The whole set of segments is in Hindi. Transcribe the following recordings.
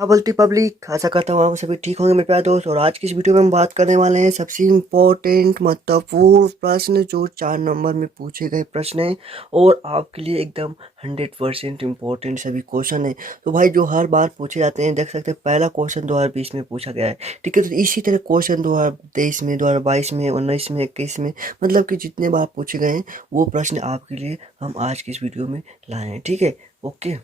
क्या बोलती पब्लिक, आशा करता हूँ आप सभी ठीक होंगे मेरे प्यारे दोस्त। और आज की इस वीडियो में हम बात करने वाले हैं सबसे इम्पोर्टेंट महत्वपूर्ण प्रश्न जो 4 नंबर में पूछे गए प्रश्न हैं और आपके लिए एकदम 100% इम्पोर्टेंट सभी क्वेश्चन है। तो भाई जो हर बार पूछे जाते हैं, देख सकते हैं पहला क्वेश्चन 2020 में पूछा गया है, ठीक है। तो इसी तरह क्वेश्चन 2023 में, 2022 में, 19 में, 21 में, मतलब कि जितने बार पूछे गए हैं वो प्रश्न आपके लिए हम आज की इस वीडियो में लाए हैं, ठीक है। ओके,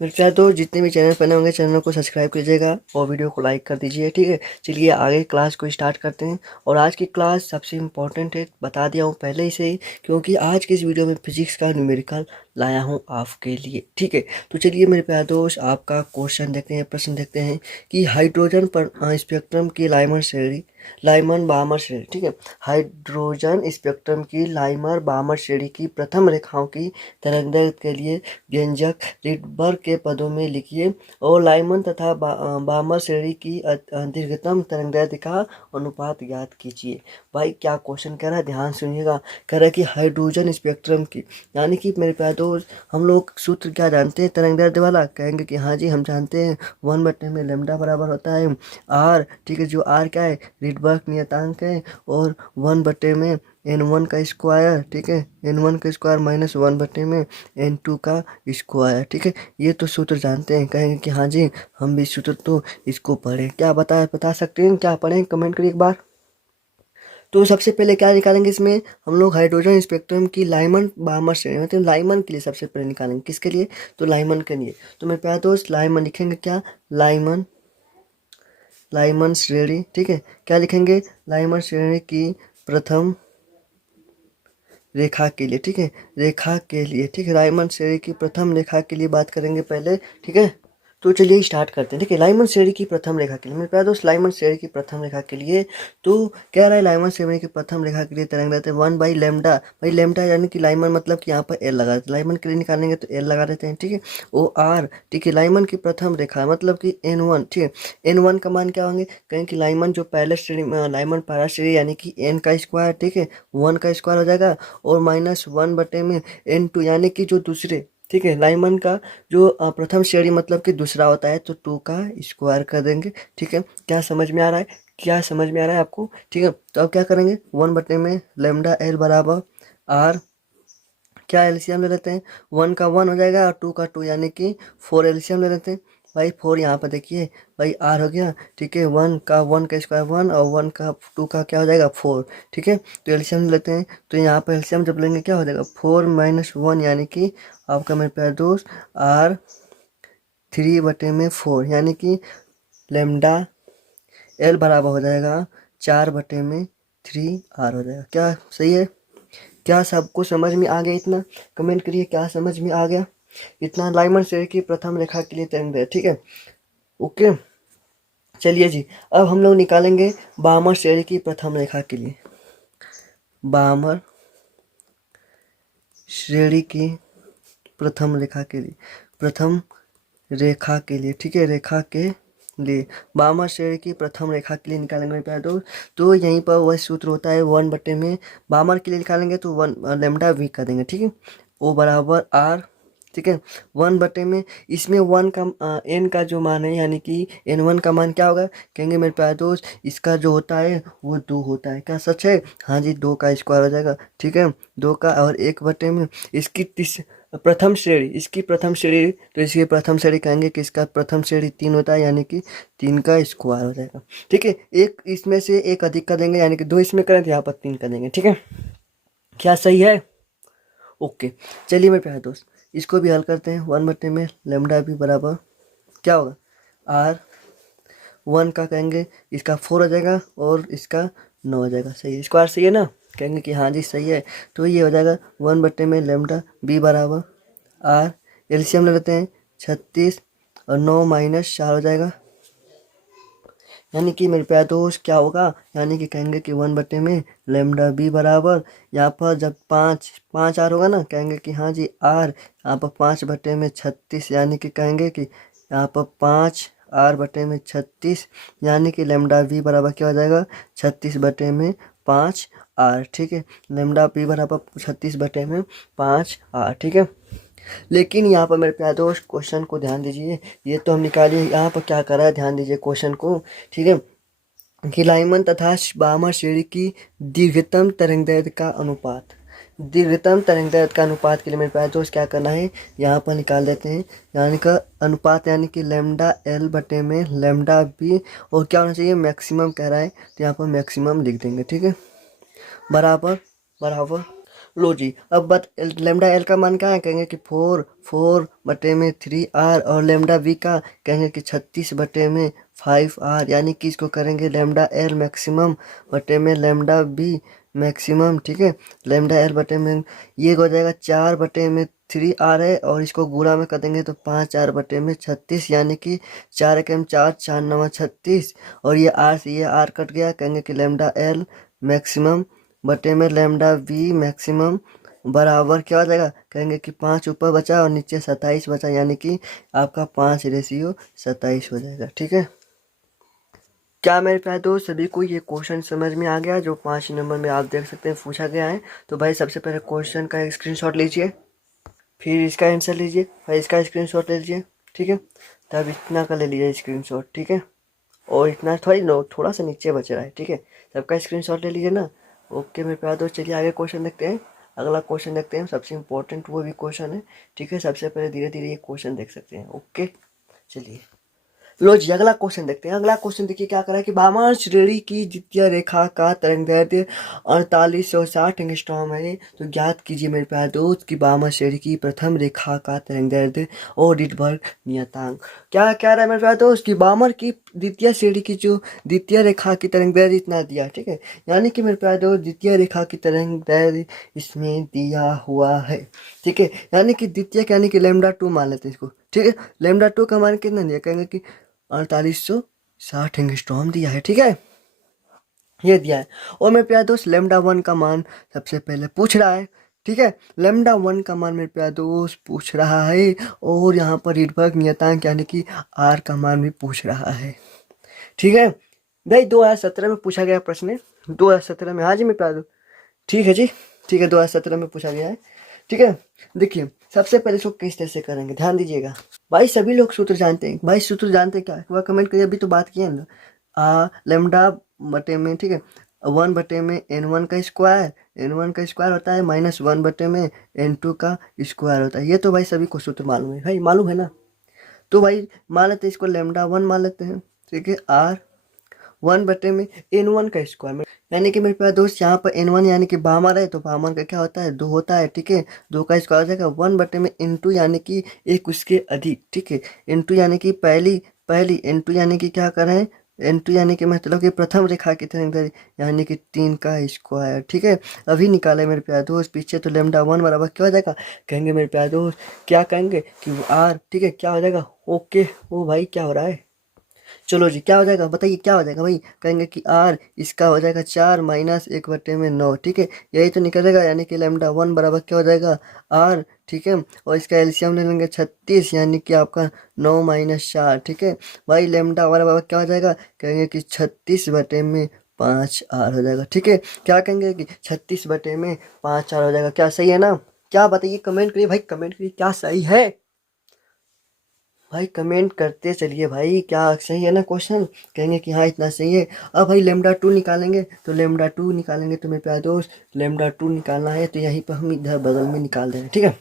मेरे चाहे तो जितने भी चैनल बने होंगे चैनल को सब्सक्राइब कीजिएगा और वीडियो को लाइक कर दीजिए, ठीक है। चलिए आगे क्लास को स्टार्ट करते हैं। और आज की क्लास सबसे इम्पोर्टेंट है, बता दिया हूँ पहले ही से ही, क्योंकि आज की इस वीडियो में फिजिक्स का न्यूमेरिकल लाया हूँ आपके लिए, ठीक है। तो चलिए मेरे प्यारे दोस्त, आपका क्वेश्चन देखते हैं, प्रश्न देखते हैं कि हाइड्रोजन पर स्पेक्ट्रम की लाइमन बामर श्रेणी, ठीक है। हाइड्रोजन स्पेक्ट्रम की लाइमर बामर श्रेणी की प्रथम रेखाओं की तरंगदैर्घ्य के लिए व्यंजक रिडबर्ग के पदों में लिखिए और लाइमन तथा बामर श्रेणी की दीर्घतम तरंगदैर्घ्य का अनुपात ज्ञात कीजिए। भाई क्या क्वेश्चन कह रहा है, ध्यान सुनिएगा। कह रहा है कि हाइड्रोजन स्पेक्ट्रम की, यानी कि मेरे प्यारे दोस्त, हम लोग सूत्र क्या जानते हैं तरंगदैर्घ्य वाला, कहेंगे कि हाँ जी हम जानते हैं 1/में लैम्डा बराबर होता है आर, ठीक है। जो आर क्या है, रिडबर्ग नियतांक है, और 1/में N1 का स्क्वायर, ठीक है। N1 का स्क्वायर माइनस 1/में N2 का स्क्वायर, ठीक है। ये तो सूत्र जानते हैं, कहेंगे कि हाँ जी हम भी सूत्र तो इसको पढ़े। क्या बता सकते हैं, क्या पढ़ें, कमेंट करिए एक बार। तो सबसे पहले क्या निकालेंगे इसमें हम लोग, हाइड्रोजन स्पेक्ट्रम की लाइमन बामर श्रेणी, मतलब लाइमन के लिए सबसे पहले निकालेंगे। किसके लिए, तो लाइमन के लिए। तो मेरे प्यारे दोस्त लाइमन लिखेंगे क्या, लाइमन श्रेणी, ठीक है। क्या लिखेंगे, लाइमन श्रेणी की प्रथम रेखा के लिए, ठीक है। रेखा के लिए, ठीक है। लाइमन श्रेणी की प्रथम रेखा के लिए बात करेंगे पहले, ठीक है। तो चलिए स्टार्ट करते हैं, ठीक है। लाइमन श्रेणी की प्रथम रेखा के लिए, मेरे प्यारे दोस्त लाइमन श्रेणी की प्रथम रेखा के लिए तो कह रहा है लाइमन श्रेणी की प्रथम रेखा के लिए तरंगदैर्घ्य 1/लैम्डा। भाई लैम्डा यानी कि लाइमन, मतलब कि यहाँ पर एल लगा देते हैं, लाइमन के लिए निकालेंगे तो एल लगा देते हैं, ठीक है। ओ आर, ठीक है। लाइमन की प्रथम रेखा मतलब कि N1, ठीक है। N1 का मान क्या होंगे, कहें कि लाइमन जो पहले श्रेणी, लाइमन पहला श्रेणी यानी कि N का स्क्वायर, ठीक है, 1 का स्क्वायर हो जाएगा, और माइनस 1/में N2 यानी कि जो दूसरे, ठीक है। लाइमन का जो प्रथम श्रेणी मतलब कि दूसरा होता है, तो 2 का स्क्वायर कर देंगे, ठीक है। क्या समझ में आ रहा है, क्या समझ में आ रहा है आपको, ठीक है। तो अब क्या करेंगे, 1/में लैम्डा एल बराबर आर, क्या एलसीएम ले लेते हैं, 1 का 1 हो जाएगा और 2 का 2 यानी कि 4 एलसीएम ले लेते हैं। भाई 4 यहाँ पर देखिए, भाई आर हो गया, ठीक है। 1 का स्क्वायर 1 और 1 का 2 का क्या हो जाएगा 4, ठीक है। तो एलसीएम लेते हैं, तो यहाँ पर एलसीएम जब लेंगे क्या हो जाएगा 4 - 1 यानी कि आपका मेरे प्यारे दोस्त आर 3/4, यानी कि लेमडा एल बराबर हो जाएगा 4/3 आर हो जाएगा। क्या सही है, क्या सबको समझ में आ गया इतना, कमेंट करिए क्या समझ में आ गया इतना। लाइमन श्रेणी की प्रथम रेखा के लिए तरंग, ठीक है। ओके, चलिए जी, अब हम लोग निकालेंगे बामर श्रेणी की प्रथम रेखा के लिए, बामर श्रेणी की प्रथम रेखा के लिए, प्रथम रेखा के लिए, ठीक है। रेखा के लिए बामर श्रेणी की प्रथम रेखा के लिए निकालेंगे मेरे प्यारे दोस्त। तो यहीं पर वह सूत्र होता है 1/में, बामर के लिए निकालेंगे तो 1 लैम्डा वी कर देंगे, ठीक है। ओ बराबर आर, ठीक है। 1/में, इसमें 1 का एन का जो मान है यानी कि N1 का मान क्या होगा, कहेंगे मेरे प्यारे दोस्त इसका जो होता है वो 2 होता है। क्या सच है, हाँ जी 2 का स्क्वायर हो जाएगा, ठीक है। 2 का, और 1/में इसकी प्रथम श्रेणी, इसकी प्रथम श्रेणी, तो इसकी प्रथम श्रेणी कहेंगे कि इसका प्रथम श्रेणी 3 होता है, यानी कि 3 का स्क्वायर हो जाएगा, ठीक है। एक इसमें से एक अधिक कर देंगे, यानी कि 2 इसमें करें तो यहाँ पर 3 कर देंगे, ठीक है। क्या सही है, ओके। चलिए मेरे प्यारे दोस्त इसको भी हल करते हैं। 1/में लैम्डा भी बराबर क्या होगा, आर 1 का कहेंगे इसका 4 हो जाएगा और इसका 9 हो जाएगा। सही है, स्क्वायर सही है ना, कहेंगे कि हाँ जी सही है। तो ये हो जाएगा 1/में लैम्डा बी बराबर आर, एलसीएम ले लेते हैं 36 और 9 - 4 हो जाएगा, यानी कि मेरे प्यारे दोस्त क्या होगा, यानी कि कहेंगे कि 1/में लैम्डा बी बराबर, यहाँ पर जब 5 आर होगा ना, कहेंगे कि हाँ जी आर, यहाँ पर 5/में 36, यानी कि कहेंगे कि यहाँ पर 5 R/36, यानी कि लैम्डा बी बराबर क्या हो जाएगा 36/5 आर, ठीक है। लैम्डा बी बराबर 36/5 आर, ठीक है। लेकिन यहाँ पर मेरे प्यारे दोस्त क्वेश्चन को ध्यान दीजिए, ये तो हम निकालिए, यहाँ पर क्या करा है ध्यान दीजिए क्वेश्चन को, ठीक है। कि लाइमन तथा बामर श्रेणी की दीर्घतम तरंगदैर्घ्य का अनुपात, दीर्घतम तरंगदैर्घ्य का अनुपात के लिए मेरे पास दोस्त क्या करना है, यहाँ पर निकाल देते हैं। यानी का अनुपात यानी कि लेमडा एल बटे में लेमडा बी, और क्या होना चाहिए, मैक्सिमम कह रहा है तो यहाँ पर मैक्सिमम लिख देंगे, ठीक है। बराबर बराबर, लो जी, अब लेमडा एल का मान क्या है, कहेंगे कि 4 बटे में 3 आर, और लेमडा वी का कहेंगे कि 36 बटे में 5 आर, यानी कि इसको करेंगे लेमडा एल मैक्सिमम बटे में लेमडा बी मैक्सिमम, ठीक है। लेमडा एल बटे में ये हो जाएगा 4 बटे में 3 आर है, और इसको गुणा में कर देंगे तो 5 4 बटे में 36, यानी कि 4 एकम 4 4 9 36, और ये आर से ये आर कट गया, कहेंगे कि लेमडा एल मैक्सिमम बटे में लेमडा वी मैक्सिमम बराबर क्या हो जाएगा, कहेंगे कि 5 ऊपर बचा और नीचे 27 बचा, यानी कि आपका 5:27 हो जाएगा, ठीक है। क्या मेरे प्यारे दोस्त सभी को ये क्वेश्चन समझ में आ गया, जो 5 नंबर में आप देख सकते हैं पूछा गया है। तो भाई सबसे पहले क्वेश्चन का एक स्क्रीनशॉट लीजिए, फिर इसका आंसर लीजिए, फिर इसका स्क्रीनशॉट ले लीजिए, ठीक है। तब इतना का ले लीजिए स्क्रीनशॉट, ठीक है। और इतना थोड़ा सा नीचे बच रहा है, ठीक है। सबका स्क्रीनशॉट ले लीजिए ना। ओके मेरे प्यारे दोस्त, चलिए आगे क्वेश्चन देखते हैं। अगला क्वेश्चन देखते हैं, सबसे इंपॉर्टेंट वो भी क्वेश्चन है, ठीक है। सबसे पहले धीरे धीरे ये क्वेश्चन देख सकते हैं, ओके। चलिए लो जी अगला क्वेश्चन देखते हैं। अगला क्वेश्चन देखिए क्या करा है कि वामन श्रेणी की द्वितीय रेखा का तरंगदैर्घ्य 4860 एंगस्ट्रॉम है। तो ज्ञात कीजिए मेरे प्यारे दोस्त कि वामन श्रेणी की प्रथम रेखा का तरंगदैर्घ्य और रिडबर्ग नियतांक। क्या कह रहा है मेरे प्यारे दोस्त कि वामन की द्वितीय श्रेणी की जो द्वितीय रेखा की तरंगदैर्घ्य इतना दिया, ठीक है। यानी कि मेरे प्यारे दोस्त द्वितीय रेखा की तरंगदैर्घ्य इसमें दिया हुआ है, ठीक है। यानी कि द्वितीय यानी कि लेमडा 2 मान लेते हैं इसको, ठीक है। लेमडा 2 का मान कितना दिया, कहेंगे कि 4860 एंगस्ट्रॉम दिया है, ठीक है। ये दिया है। और मेरे प्यारे दोस्त लेमडा 1 का मान सबसे पहले पूछ रहा है, ठीक है। लेमडा 1 का मान मेरे प्यारे दोस्त पूछ रहा है, और यहाँ पर रिडबर्ग नियतांक यानी कि आर का मान भी पूछ रहा है, ठीक है। भाई 2017 में पूछा गया प्रश्न है, 2017 में, हाँ जी मेरे प्यारे दोस्त, ठीक है जी, ठीक है। 2017 में पूछा गया है, ठीक है। देखिए सबसे पहले इसको किस तरह से करेंगे, ध्यान दीजिएगा भाई। सभी लोग सूत्र जानते हैं भाई, सूत्र जानते हैं क्या, वह कमेंट करिए, अभी तो बात किया ना। लेमडा बटे में, ठीक है, 1/n1 का स्क्वायर, n1 का स्क्वायर होता है -1/n2 का स्क्वायर होता है। ये तो भाई सभी को सूत्र मालूम है भाई, मालूम है ना। तो भाई मान लेते हैं इसको लेमडा 1 मान लेते हैं, ठीक है। आर 1/n1 का स्क्वायर, यानी कि मेरे पास दोस्त यहाँ पर n1 यानी कि बामर है, तो बामर का क्या होता है 2 होता है, ठीक है। 2 का स्क्वायर हो जाएगा 1/n2 यानी कि एक उसके अधिक, ठीक है। n2 यानी कि पहली पहली n2 यानी कि क्या करें, n2 यानी कि मतलब कि प्रथम रेखा की तरंगदैर्घ्य यानी कि 3 का स्क्वायर, ठीक है। अभी निकाले मेरे प्यारे दोस्त पीछे, तो लेमडा 1 बराबर क्या हो जाएगा, कहेंगे मेरे प्यारे दोस्त, क्या कहेंगे कि आर, ठीक है, क्या हो जाएगा, ओके। ओ भाई क्या हो रहा है, चलो जी क्या हो जाएगा बताइए, क्या हो जाएगा भाई, कहेंगे कि आर इसका हो जाएगा 4 - 1/9, ठीक है। यही तो निकलेगा, यानी कि लेमडा 1 बराबर क्या हो जाएगा आर, ठीक है। और इसका एलसीएम ले लेंगे 36, यानी कि आपका 9 - 4, ठीक है। भाई लेमडा 1 बराबर क्या हो जाएगा, कहेंगे कि 36/5 आर हो जाएगा, ठीक है। क्या कहेंगे कि 36/5 आर हो जाएगा, क्या सही है ना। क्या बताइए, कमेंट करिए भाई, कमेंट करिए क्या सही है भाई, कमेंट करते चलिए भाई, क्या सही है ना क्वेश्चन, कहेंगे कि हाँ इतना सही है। अब भाई लेमडा 2 निकालेंगे, तो लेमडा 2 निकालेंगे तो मेरे प्यारे दोस्त लेमडा 2 निकालना है, तो यहीं पर हम इधर बगल में निकाल दे रहे हैं, ठीक है।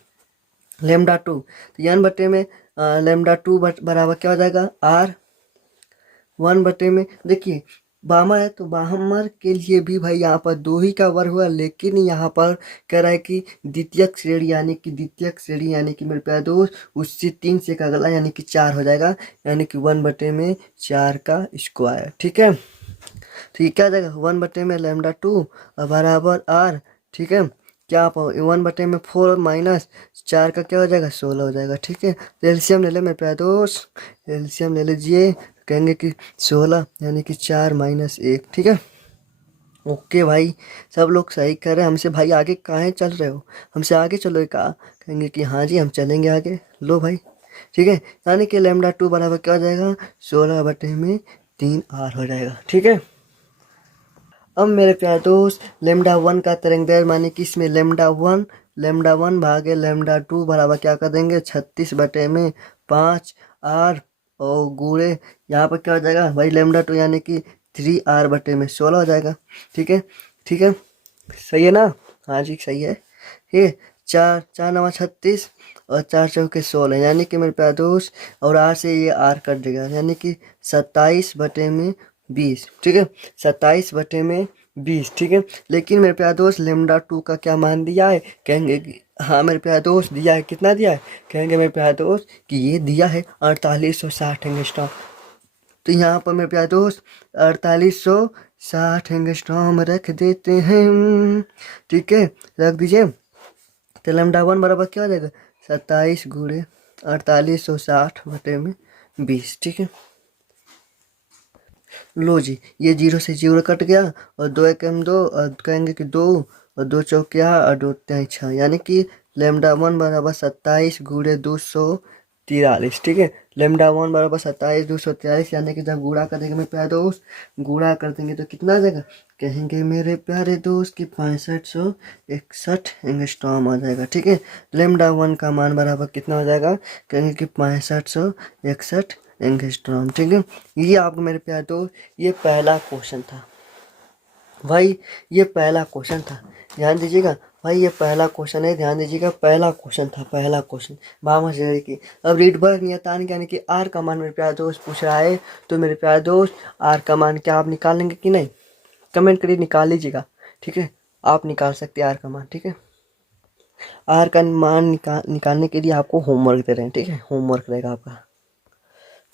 लेमडा 2 तो n बटे में लेमडा 2 बराबर क्या हो जाएगा आर 1/में, देखिए बामर है तो बामर के लिए भी भाई यहाँ पर 2 ही का वर्ग हुआ, लेकिन यहाँ पर कह रहा है कि द्वितीयक श्रेणी यानी कि मेरे प्यारे दोस्त उससे 3 से का अगला यानी कि 4 हो जाएगा, यानी कि 1/4 का स्क्वायर, ठीक है। तो ये क्या आ जाएगा 1/में लेमडा 2 बराबर आर, ठीक है। क्या आप 1/में 4 माइनस 4 का क्या हो जाएगा 16 हो जाएगा, ठीक है। तो एलसीएम ले ले मेरे प्यारे दोस्त, एलसीएम ले लीजिए, कहेंगे कि 16 यानी कि 4 - 1, ठीक है। ओके भाई सब लोग सही कर रहे हैं, हमसे भाई आगे कहाँ चल रहे हो, हमसे आगे चलो कहा, कहेंगे कि हाँ जी हम चलेंगे आगे, लो भाई, ठीक है। यानी कि लेमडा 2 बराबर क्या हो जाएगा 16/3 आर हो जाएगा, ठीक है। अब मेरे प्यारे दोस्त लेमडा 1 का तरंगदैर्घ्य माने कि इसमें लेमडा 1 लेमडा 1 भागे लेमडा 2 बराबर क्या कर देंगे 36 बटे में 5 आर और गुणे यहाँ पर क्या हो जाएगा भाई लेमडा 2 यानी कि 3 आर बटे में 16 हो जाएगा। ठीक है, ठीक है, सही है ना? हाँ जी सही है। ये 4 4 9 36 और 4 4 16 यानी कि मेरे प्यारे दोस्त, और आर से ये आर कट देगा यानी कि 27 बटे में 20। ठीक है, 27 बटे में 20। ठीक है, लेकिन मेरे प्यारे दोस्त लेमडा 2 का क्या मान दिया है? कहेंगे कि हाँ मेरे प्यारे दोस्त दिया है, कितना दिया है? कहेंगे मेरे प्यारे दोस्त कि ये दिया है 4860 एंगस्ट्रॉम। तो यहाँ पर मेरे प्यारे दोस्त 4860 एंगस्ट्रॉम रख देते हैं। ठीक है, रख दीजिए। तो लेमडा 1 बराबर क्या हो जाएगा 27 गुणे 4860 बटे में 20। ठीक है, लो जी, ये 0 से 0 कट गया और 2 एकम 2 और कहेंगे कि 2 और 2 चौके 8 और 2 तिहाई 6 यानी कि लेमडा 1 बराबर 27 गुणे 243। ठीक है, लेमडा 1 बराबर 27 243 यानी कि जब गुणा कर देंगे मेरे प्यारे दोस्त, गुणा कर देंगे तो कितना आ जाएगा? कहेंगे मेरे प्यारे दोस्त कि 6561 एंगस्ट्रॉम आ जाएगा। ठीक है, लेमडा 1 का मान बराबर कितना हो जाएगा? कहेंगे कि 6561 एंगस्ट्रॉम। ठीक है, ये आपको मेरे प्यारे दोस्त ये पहला क्वेश्चन था भाई, ये पहला क्वेश्चन था, ध्यान दीजिएगा भाई, ये पहला क्वेश्चन है, ध्यान दीजिएगा, पहला क्वेश्चन था, पहला क्वेश्चन भामा शेर की। अब रीडबर्ग नियतांक यानी कि आर का मान मेरे प्यारे दोस्त पूछ रहा है, तो मेरे प्यारे दोस्त आर का मान क्या आप निकाल लेंगे कि नहीं? कमेंट करिए, निकाल लीजिएगा। ठीक है, आप निकाल सकते हैं आर का मान। ठीक है, आर का मान निकालने के लिए आपको होमवर्क दे रहे हैं। ठीक है, होमवर्क रहेगा आपका।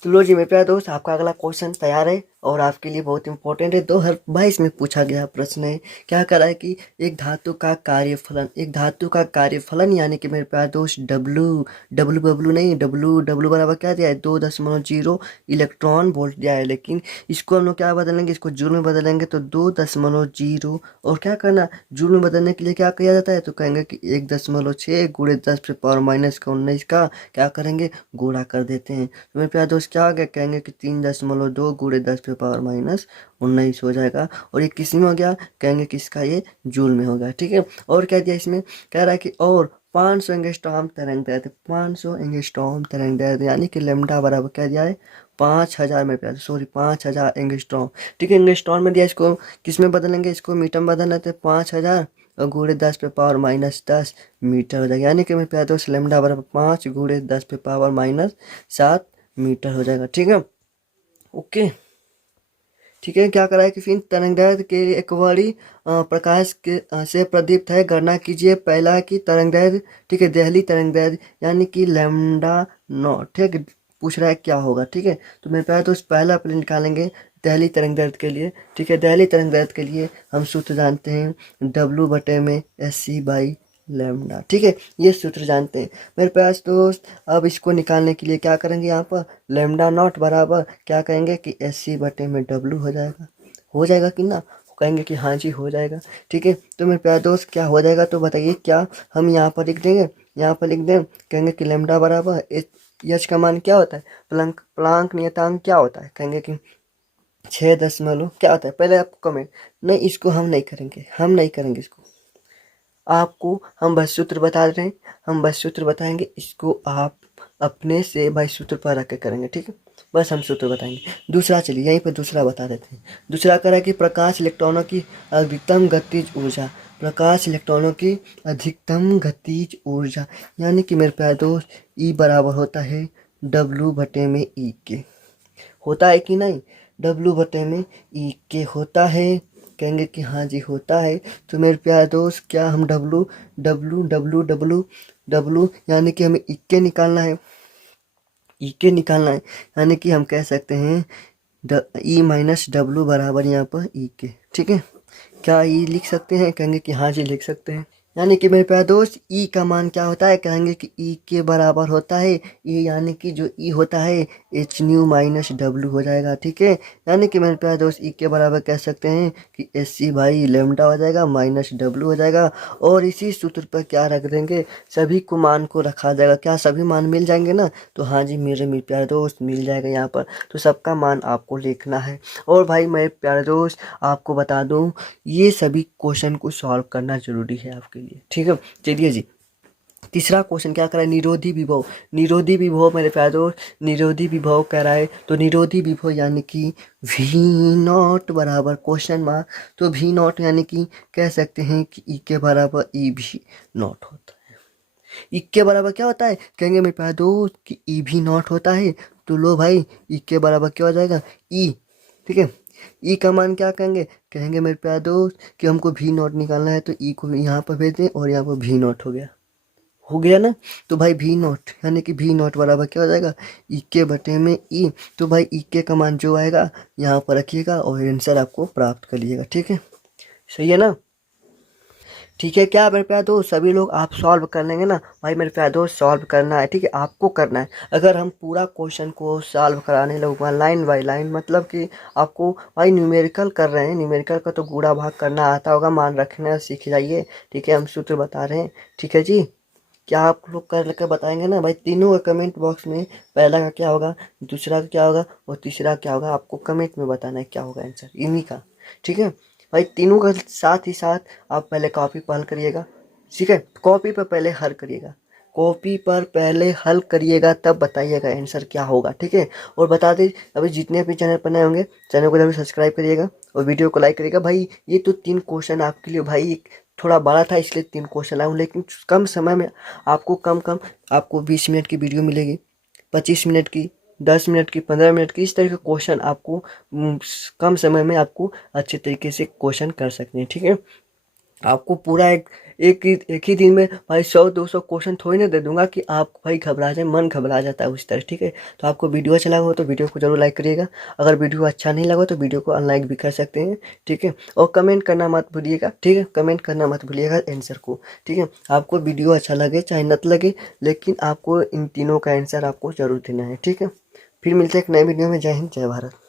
तो लो जी मेरे प्यारे दोस्त, आपका अगला क्वेश्चन तैयार है और आपके लिए बहुत इंपॉर्टेंट है। 2022 में पूछा गया प्रश्न है। क्या करा है कि एक धातु का कार्यफलन, एक धातु का कार्यफलन यानी कि मेरे प्यारे दोस्त डब्लू डब्लू डब्लू नहीं, डब्लू डब्लू बराबर क्या दिया है 2.0 इलेक्ट्रॉन वोल्ट दिया है। लेकिन इसको हम लोग क्या बदलेंगे, इसको जूल में बदलेंगे तो 2.0 और क्या करना, जूल में बदलने के लिए क्या किया जाता है? तो कहेंगे कि 1.6 गुणे 10⁻⁻19 का क्या करेंगे, गुणा कर देते हैं। तो मेरे प्यारे दोस्त क्या आ गया, कहेंगे कि 3.2 गुणे 10⁻⁻19 हो जाएगा। और ये किस में हो गया, कहेंगे कि इसका ये जूल में होगा। ठीक है, और क्या दिया इसमें, कह रहा है कि और 500 एंगस्ट्रॉम तरंग दैर्ध्य, 500 एंगस्ट्रॉम तरंग दैर्ध्य यानी कि लेमडा बराबर क्या दिया है 5000 में प्यार, सॉरी 5000 एंगस्ट्रॉम। ठीक है, एंगस्ट्रॉम में दिया, इसको किस में बदलेंगे, इसको मीटर में बदलना है, 5000 और गुणे 10⁻⁻10 मीटर हो जाएगा। यानी कि मेरे प्यारे दोस्त लेमडा बराबर 5 गुणे 10⁻⁻7 मीटर हो जाएगा। ठीक है, ओके। ठीक है, क्या करा है कि फिर तरंगदैर्ध्य के एक बड़ी प्रकाश के से प्रदीप्त है, गणना कीजिए। पहला की तरंगदैर्ध्य, ठीक है, दहली तरंगदैर्ध्य यानी कि लैम्डा नॉट। ठीक है, पूछ रहा है क्या होगा। ठीक है, तो मेरे प्यारे दोस्त पहला प्लेन निकालेंगे दहली तरंगदैर्ध्य के लिए। ठीक है, दहली तरंगदैर्ध्य के लिए हम सूत्र जानते हैं डब्लू बटे में SC बाई लैम्डा। ठीक है, ये सूत्र जानते हैं मेरे पास दोस्त। अब इसको निकालने के लिए क्या करेंगे, यहाँ पर लैम्डा नॉट बराबर क्या कहेंगे कि SC बटे में W हो जाएगा। हो जाएगा कि ना, कहेंगे कि हाँ जी हो जाएगा। ठीक है, तो मेरे प्यारे दोस्त क्या हो जाएगा, तो बताइए क्या हम यहाँ पर लिख देंगे, यहाँ पर लिख दें, कहेंगे कि लैम्डा बराबर एच का मान क्या होता है, प्लांक नियतांक क्या होता है, कहेंगे कि 6 क्या होता है। पहले आपको कमेंट, नहीं इसको हम नहीं करेंगे, हम नहीं करेंगे इसको, आपको हम बस सूत्र बता रहे हैं, हम बस सूत्र बताएंगे, इसको आप अपने से भाई सूत्र पर रख के करेंगे। ठीक है, बस हम सूत्र बताएंगे। दूसरा चलिए यहीं पर दूसरा बता देते हैं। दूसरा कह रहा है कि प्रकाश इलेक्ट्रॉनों की अधिकतम गतिज ऊर्जा, प्रकाश इलेक्ट्रॉनों की अधिकतम गतिज ऊर्जा यानी कि मेरे प्यारे दोस्त ई बराबर होता है W बटे में ई के, होता है कि नहीं, W बटे में ई के होता है। कहेंगे कि हाँ जी होता है। तो मेरे प्यारे दोस्त क्या हम W W W W W यानी कि हमें इक्के निकालना है, इक्के निकालना है, यानी कि हम कह सकते हैं E माइनस डब्लू बराबर यहाँ पर ई के। ठीक है, क्या ई लिख सकते हैं, कहेंगे कि हाँ जी लिख सकते हैं। यानी कि मेरे प्यारे दोस्त ई का मान क्या होता है, कहेंगे कि ई के बराबर होता है ई, यानी कि जो ई होता है एच न्यू माइनस डब्लू हो जाएगा। ठीक है, यानी कि मेरे प्यारे दोस्त ई के बराबर कह सकते हैं कि SC बाई लेमडा हो जाएगा माइनस डब्लू हो जाएगा। और इसी सूत्र पर क्या रख देंगे, सभी को मान को रखा जाएगा। क्या सभी मान मिल जाएंगे ना, तो हाँ जी मेरे प्यारे दोस्त मिल जाएगा यहाँ पर। तो सबका मान आपको लिखना है। और भाई मेरे प्यारे दोस्त आपको बता दूँ, ये सभी क्वेश्चन को सॉल्व करना जरूरी है आपके लिए। ठीक है, चलिए जी तीसरा क्वेश्चन क्या कह रहा है, निरोधी विभव। निरोधी विभव मेरे प्यारे दोस्त, निरोधी विभव कह रहा है, तो निरोधी विभव यानी कि V नॉट बराबर क्वेश्चन मार्क। तो V नॉट यानी कि कह सकते हैं कि E के बराबर ई भी नॉट होता है। ई के बराबर क्या होता है, कहेंगे मेरे प्यारे दोस्त कि ई भी नॉट होता है। तो लो भाई, ई के बराबर क्या हो जाएगा, ई। ठीक है, ई का मान क्या कहेंगे, कहेंगे मेरे प्यारे दोस्त कि हमको भी नॉट निकालना है, तो ई को यहाँ पर भेज दें और यहाँ पर भी नॉट हो गया ना। तो भाई भी नॉट यानी कि भी नॉट बराबर क्या हो जाएगा, ई के बटे में ई। तो भाई ई के का मान जो आएगा यहाँ पर रखिएगा और आंसर आपको प्राप्त कर लीजिएगा। ठीक है, सही है ना। ठीक है, क्या मेरे प्यारे दोस्त सभी लोग आप सॉल्व कर लेंगे ना। भाई मेरे प्यारे दोस्त सॉल्व करना है, ठीक है, आपको करना है। अगर हम पूरा क्वेश्चन को सॉल्व कराने लगूंगा लाइन बाय लाइन, मतलब कि आपको भाई न्यूमेरिकल कर रहे हैं, न्यूमेरिकल का तो गुणा भाग करना आता होगा, मान रखना सीख जाइए। ठीक है, हम सूत्र बता रहे हैं। ठीक है जी, क्या आप लोग कर कर बताएंगे ना भाई। तीनों का कमेंट बॉक्स में पहला का क्या होगा, दूसरा का क्या होगा और तीसरा क्या होगा, आपको कमेंट में बताना है क्या होगा आंसर इन्हीं का। ठीक है भाई, तीनों का साथ ही साथ आप पहले कॉपी पर हल करिएगा। ठीक है, कॉपी पर पहले हल करिएगा, कॉपी पर पहले हल करिएगा, तब बताइएगा आंसर क्या होगा। ठीक है, और बता दें अभी जितने भी चैनल पर नए होंगे चैनल को जरूर सब्सक्राइब करिएगा और वीडियो को लाइक करिएगा। भाई ये तो 3 क्वेश्चन आपके लिए भाई थोड़ा बड़ा था, इसलिए 3 क्वेश्चन लाऊं, लेकिन कम समय में आपको कम आपको 20 मिनट की वीडियो मिलेगी, 25 मिनट की, 10 मिनट की, 15 मिनट की, इस तरह के क्वेश्चन आपको कम समय में आपको अच्छे तरीके से क्वेश्चन कर सकते हैं। ठीक है, आपको पूरा एक ही दिन में भाई 100-200 क्वेश्चन थोड़ी ना दे दूंगा कि आप भाई घबरा जाए, मन घबरा जाता है उस तरह। ठीक है, तो आपको वीडियो अच्छा लगा हो तो वीडियो को जरूर लाइक करिएगा, अगर वीडियो अच्छा नहीं लगा तो वीडियो को अनलाइक भी कर सकते हैं। ठीक है, और कमेंट करना मत भूलिएगा। ठीक है, कमेंट करना मत भूलिएगा आंसर को। ठीक है, आपको वीडियो अच्छा लगे चाहे न लगे, लेकिन आपको इन तीनों का आंसर आपको जरूर देना है। ठीक है, फिर मिलते हैं एक नए वीडियो में। जय हिंद, जय भारत।